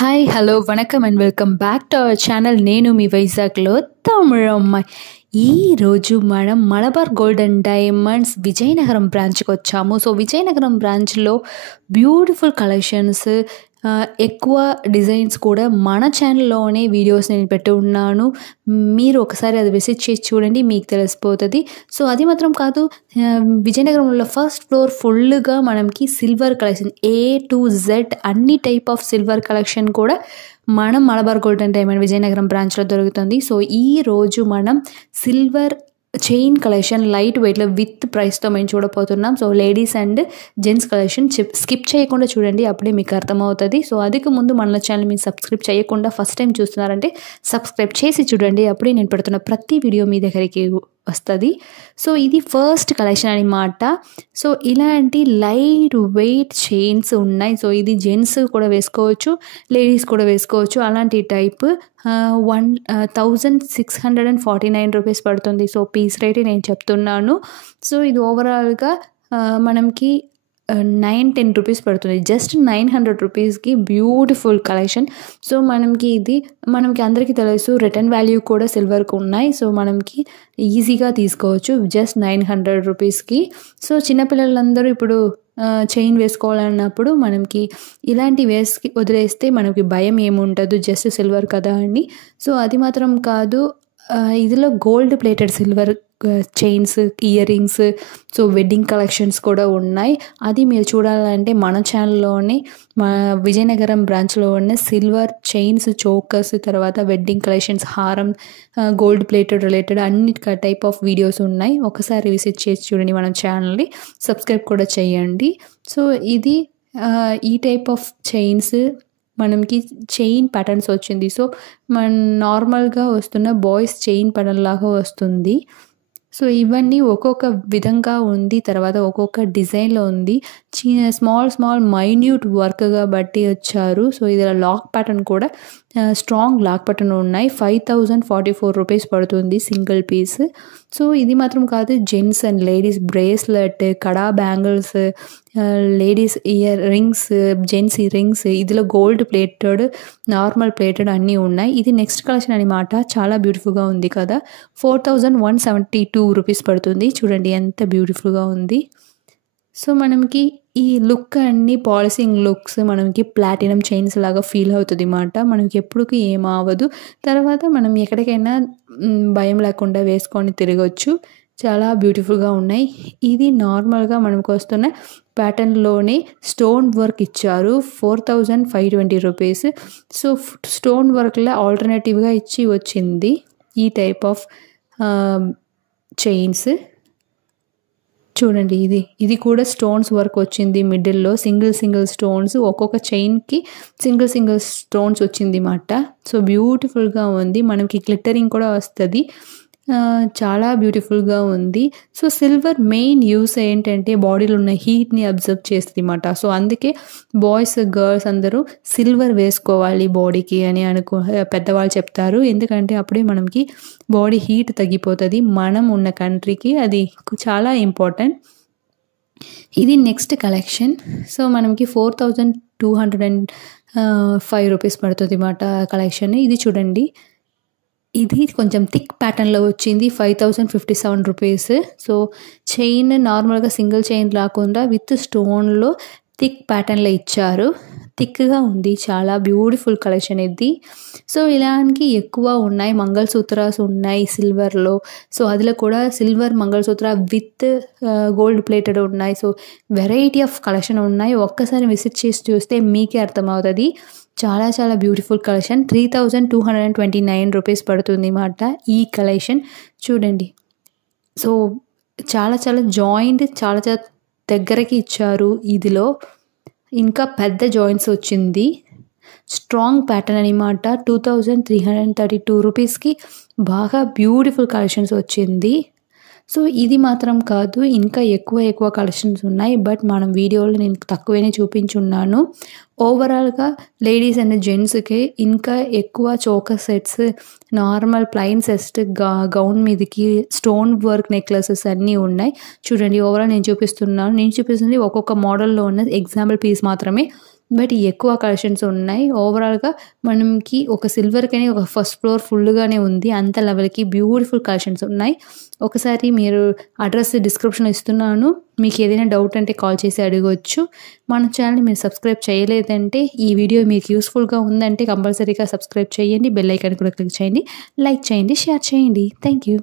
Hi hello vanakkam and welcome back to our channel. నేను మీ వైజాగ్లో తమిళమ్మాయి. ఈరోజు మనం Malabar gold and diamonds Vizianagaram బ్రాంచ్కి వచ్చాము. సో విజయనగరం బ్రాంచ్లో బ్యూటిఫుల్ కలెక్షన్స్, ఎక్కువ డిజైన్స్ కూడా మన ఛానల్లోనే వీడియోస్ నేను పెట్టి ఉన్నాను. మీరు ఒకసారి అది విజిట్ చేసి చూడండి, మీకు తెలిసిపోతుంది. సో అది మాత్రం కాదు, విజయనగరంలో ఫస్ట్ ఫ్లోర్ ఫుల్గా మనకి silver collection A to Z అన్ని టైప్ ఆఫ్ సిల్వర్ కలెక్షన్ కూడా మనం Malabar gold and diamond Vizianagaram బ్రాంచ్లో దొరుకుతుంది. సో ఈరోజు మనం సిల్వర్ చైన్ కలెక్షన్ లైట్ వెయిట్లో విత్ ప్రైస్తో మేము చూడబోతున్నాం. So ladies and gents collection skip చేయకుండా చూడండి, అప్పుడే మీకు అర్థమవుతుంది. సో అదికి ముందు మన ఛానల్ మీరు సబ్స్క్రైబ్ చేయకుండా ఫస్ట్ టైం చూస్తున్నారంటే సబ్స్క్రైబ్ చేసి చూడండి, అప్పుడే నేను పెడుతున్న ప్రతి వీడియో మీ దగ్గరికి వస్తుంది. సో ఇది ఫస్ట్ కలెక్షన్ అనమాట. సో ఇలాంటి లైట్ వెయిట్ చైన్స్ ఉన్నాయి. సో ఇది జెంట్స్ కూడా వేసుకోవచ్చు, లేడీస్ కూడా వేసుకోవచ్చు. అలాంటి టైప్ 1649 రూపీస్ పడుతుంది. సో పీస్ రేట్ నేను చెప్తున్నాను. సో ఇది ఓవరాల్గా మనకి 910 రూపీస్ పడుతుంది. జస్ట్ 900 రూపీస్కి బ్యూటిఫుల్ కలెక్షన్. సో మనకి అందరికీ తెలుసు, రిటర్న్ వాల్యూ కూడా సిల్వర్కి ఉన్నాయి. సో మనకి ఈజీగా తీసుకోవచ్చు జస్ట్ 900 రూపీస్కి. సో చిన్నపిల్లలందరూ ఇప్పుడు చైన్ వేసుకోవాలన్నప్పుడు మనకి ఇలాంటి వదిలేస్తే మనకి భయం ఏముండదు, జస్ట్ సిల్వర్ కదా అని. సో అది మాత్రం కాదు, ఇదిలో gold plated silver chains, ear rings, so wedding collections కూడా ఉన్నాయి. అది మీరు చూడాలంటే మన ఛానల్లోనే విజయనగరం బ్రాంచ్లో ఉన్న సిల్వర్ చైన్స్, చోకర్స్, తర్వాత వెడ్డింగ్ కలెక్షన్స్, హారం, గోల్డ్ ప్లేటెడ్ రిలేటెడ్ అన్ని టైప్ ఆఫ్ వీడియోస్ ఉన్నాయి. ఒకసారి విజిట్ చేసి చూడండి మన ఛానల్ని, సబ్స్క్రైబ్ కూడా చేయండి. సో ఇది ఈ టైప్ ఆఫ్ చైన్స్ మనకి చైన్ ప్యాటర్న్స్ వచ్చింది. సో మన నార్మల్గా వస్తున్న బాయ్స్ చైన్ ప్యాటర్న్ లాగా వస్తుంది. సో ఇవన్నీ ఒక్కొక్క విధంగా ఉంది, తర్వాత ఒక్కొక్క డిజైన్లో ఉంది. స్మాల్ మైన్యూట్ వర్క్గా బట్టి వచ్చారు. సో ఇది లాక్ ప్యాటర్న్ కూడా స్ట్రాంగ్ లాక్ ప్యాటర్న్ ఉన్నాయి. 5044 రూపీస్ పడుతుంది సింగిల్ పీస్. సో ఇది మాత్రం కాదు, gents and ladies bracelet, kada bangles, ladies ear rings, gents ear rings, ఇదిలో గోల్డ్ ప్లేటెడ్, నార్మల్ ప్లేటెడ్ అన్నీ ఉన్నాయి. ఇది నెక్స్ట్ కలెక్షన్ అనమాట. చాలా బ్యూటిఫుల్గా ఉంది కదా. 4172 రూపీస్ పడుతుంది. చూడండి ఎంత బ్యూటిఫుల్గా ఉంది. సో మనకి ఈ లుక్ అన్ని పాలిసింగ్ లుక్స్ మనకి ప్లాటినం చైన్స్ లాగా ఫీల్ అవుతుంది అన్నమాట. మనకి ఎప్పుడుకి ఏమవ్వదు. తర్వాత మనం ఎక్కడికైనా భయం లేకుండా వేసుకొని తిరగచ్చు. చాలా బ్యూటిఫుల్గా ఉన్నాయి. ఇది నార్మల్గా మనకు వస్తున్న ప్యాటర్న్లోనే స్టోన్ వర్క్ ఇచ్చారు. 4520 రూపీస్. సో స్టోన్ వర్క్లో ఆల్టర్నేటివ్గా ఇచ్చి వచ్చింది ఈ టైప్ ఆఫ్ చైన్స్. చూడండి, ఇది కూడా స్టోన్స్ వర్క్ వచ్చింది. మిడిల్లో సింగిల్ స్టోన్స్, ఒక్కొక్క చైన్కి సింగిల్ స్టోన్స్ వచ్చింది అన్నమాట. సో బ్యూటిఫుల్గా ఉంది. మనకి గ్లిట్టరింగ్ కూడా వస్తుంది. చాలా బ్యూటిఫుల్గా ఉంది. సో సిల్వర్ మెయిన్ యూస్ ఏంటంటే బాడీలో ఉన్న హీట్ని అబ్జర్వ్ చేస్తుంది అన్నమాట. సో అందుకే బాయ్స్ గర్ల్స్ అందరూ సిల్వర్ వేసుకోవాలి బాడీకి అని పెద్దవాళ్ళు చెప్తారు. ఎందుకంటే అప్పుడే మనకి బాడీ హీట్ తగ్గిపోతుంది. మనం ఉన్న కంట్రీకి అది చాలా ఇంపార్టెంట్. ఇది నెక్స్ట్ కలెక్షన్. సో మనకి 4205 రూపీస్ పడుతుంది అన్నమాట కలెక్షన్. ఇది చూడండి, ఇది కొంచెం థిక్ ప్యాటర్న్లో వచ్చింది. 5057 రూపీస్. సో చైన్ నార్మల్గా సింగిల్ చైన్ రాకుండా విత్ స్టోన్లో థిక్ ప్యాటర్న్లో ఇచ్చారు. థిక్గా ఉంది, చాలా బ్యూటిఫుల్ కలెక్షన్ ఇది. సో ఇలాంటి ఎక్కువ ఉన్నాయి. మంగళసూత్రాస్ ఉన్నాయి సిల్వర్లో. సో అందులో కూడా silver mangalsutra with gold plated ఉన్నాయి. సో వెరైటీ ఆఫ్ కలెక్షన్ ఉన్నాయి. ఒక్కసారి విజిట్ చేసి చూస్తే మీకే అర్థమవుతుంది. చాలా బ్యూటిఫుల్ కలెక్షన్. 3229 రూపీస్ పడుతుంది అన్నమాట ఈ కలెక్షన్. చూడండి, సో చాలా జాయింట్, చాలా దగ్గరకి ఇచ్చారు. ఇదిలో ఇంకా పెద్ద జాయింట్స్ వచ్చింది. స్ట్రాంగ్ ప్యాటర్న్ అనమాట. 2332 రూపీస్కి బాగా బ్యూటిఫుల్ కలెక్షన్స్ వచ్చింది. సో ఇది మాత్రం కాదు, ఇంకా ఎక్కువ కలెక్షన్స్ ఉన్నాయి. బట్ మనం వీడియోలో నేను తక్కువనే చూపించున్నాను. ఓవరాల్గా లేడీస్ అండ్ జెంట్స్కి ఇంకా ఎక్కువ choker sets, normal plain sets, gown మీదకి స్టోన్ వర్క్ నెక్లెసెస్ అన్నీ ఉన్నాయి. చూడండి, ఓవరాల్ నేను చూపిస్తుంది ఒక్కొక్క మోడల్లో ఉన్న ఎగ్జాంపుల్ పీస్ మాత్రమే. బట్ ఎక్కువ కలెక్షన్స్ ఉన్నాయి. ఓవరాల్‌గా మనకి ఒక సిల్వర్‌కని ఒక ఫస్ట్ ఫ్లోర్ ఫుల్‌గానే ఉంది. అంత లెవెల్‌కి బ్యూటిఫుల్ కలెక్షన్స్ ఉన్నాయి. ఒకసారి మీరు అడ్రెస్ డిస్క్రిప్షన్‌లో ఇస్తున్నాను. మీకేదైనా డౌట్ అంటే కాల్ చేసి అడగొచ్చు. మన ఛానెల్‌ని మీరు సబ్స్క్రైబ్ చేయలేదంటే, ఈ వీడియో మీకు యూజ్‌ఫుల్‌గా ఉందంటే కంపల్సరీగా సబ్స్క్రైబ్ చేయండి. బెల్ ఐకాన్ కూడా క్లిక్ చేయండి. లైక్ చేయండి. షేర్ చేయండి. Thank you.